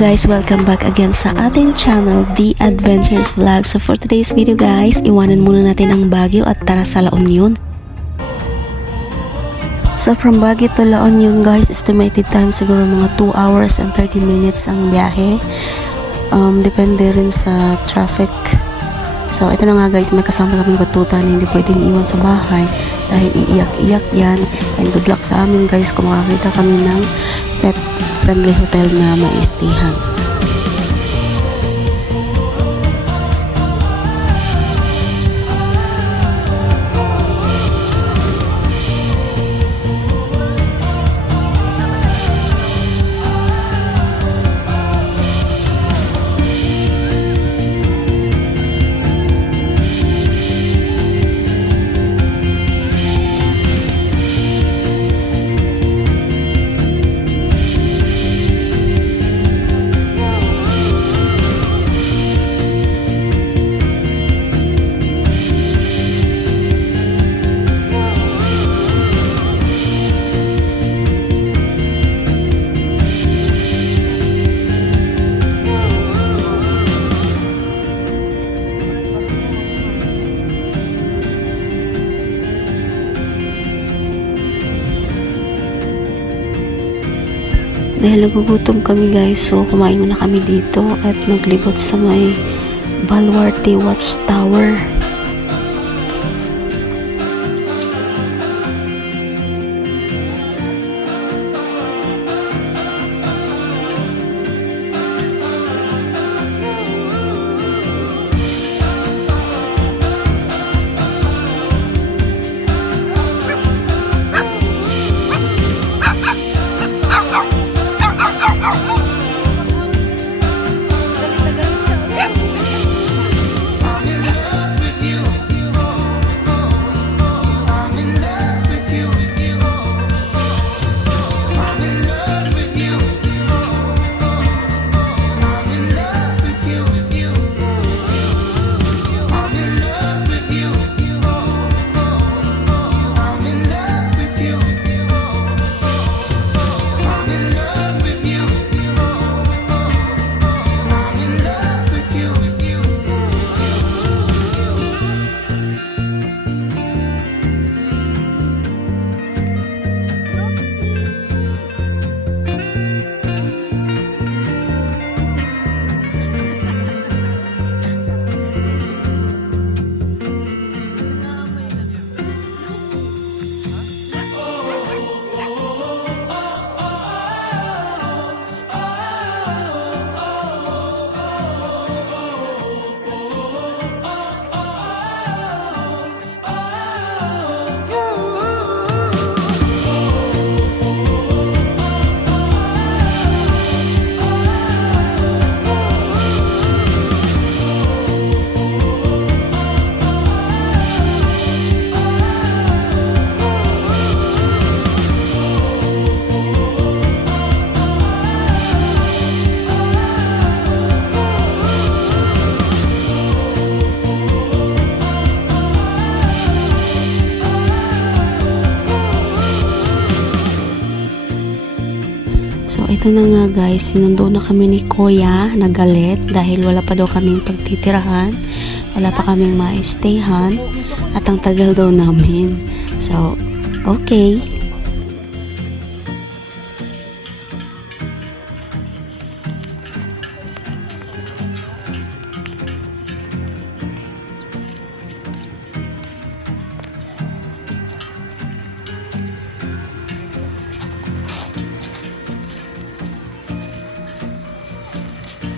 guys, welcome back again sa ating channel, The Adventures Vlog. So for today's video guys, iwanan muna natin ang Baguio at tara sa La Union. So from Baguio to La Union guys, estimated time siguro mga 2 hours and 30 minutes ang biyahe. Depende rin sa traffic. So ito na nga guys, may kasama kaming batuta na hindi pwedeng iwan sa bahay dahil iiyak-iyak yan. And good luck sa amin guys kung makakita kami ng pet friendly hotel na maistihan. Dahil nagugutom kami guys, so kumain muna kami dito at naglibot sa may Baluarte Watchtower. So ito na nga guys, sinundo na kami ni Kuya na galit dahil wala pa daw kaming pagtitirahan, wala pa kaming ma-stayhan at ang tagal daw namin. So okay.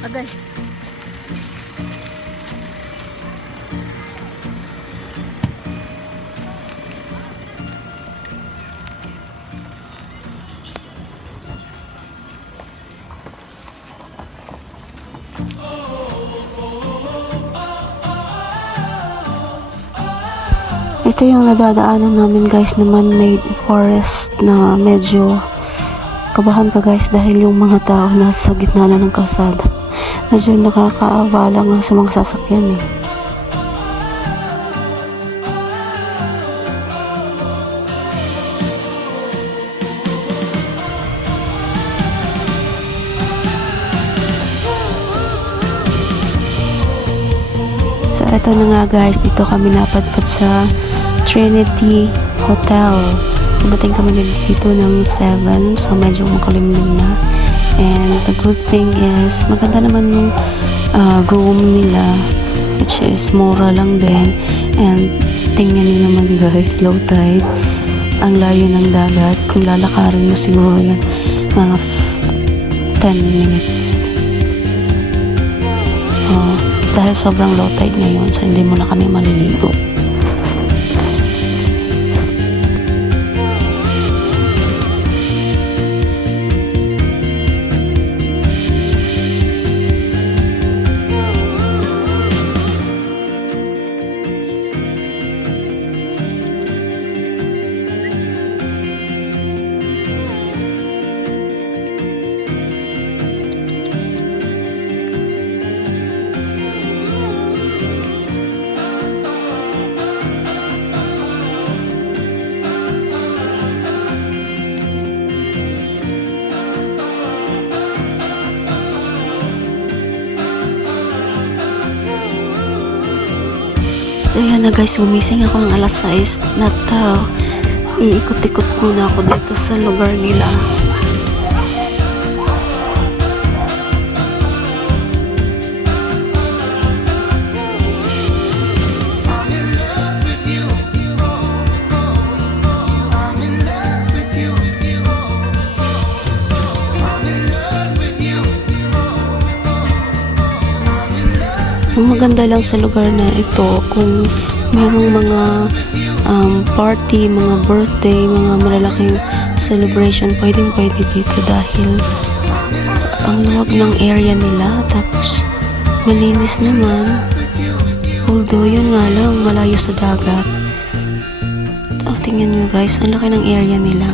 Aday. Ito yung nadadaanan namin guys na man-made forest na medyo kabahan ka guys dahil yung mga tao nasa gitna na ng kalsada. Medyo nakakaabala nga sa mga sasakyan eh. So, eto na nga guys, dito kami napadpad sa Trinity Hotel. Dumating kami dito ng 7, so medyo makulimlim na. And the good thing is, maganda naman yung room nila, which is mura lang din. And tingnan niyo naman guys, low tide. Ang layo ng dagat. Kung lalakarin mo siguro yan, mga 10 minutes. Dahil sobrang low tide ngayon, so hindi mo na kami maliligo. So yan na guys, gumising ako ng alas 6 at iikot-ikot muna ako dito sa lugar nila. Ang maganda lang sa lugar na ito, kung merong mga party, mga birthday, mga malalaking celebration, pwede dito dahil ang luwag ng area nila, tapos malinis naman. Although yun nga lang, malayo sa dagat. Tingnan nyo guys, ang laki ng area nila.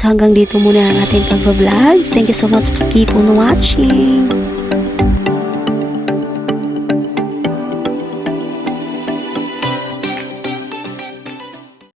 So hanggang dito muna ang ating pag-vlog. Thank you so much for keep on watching.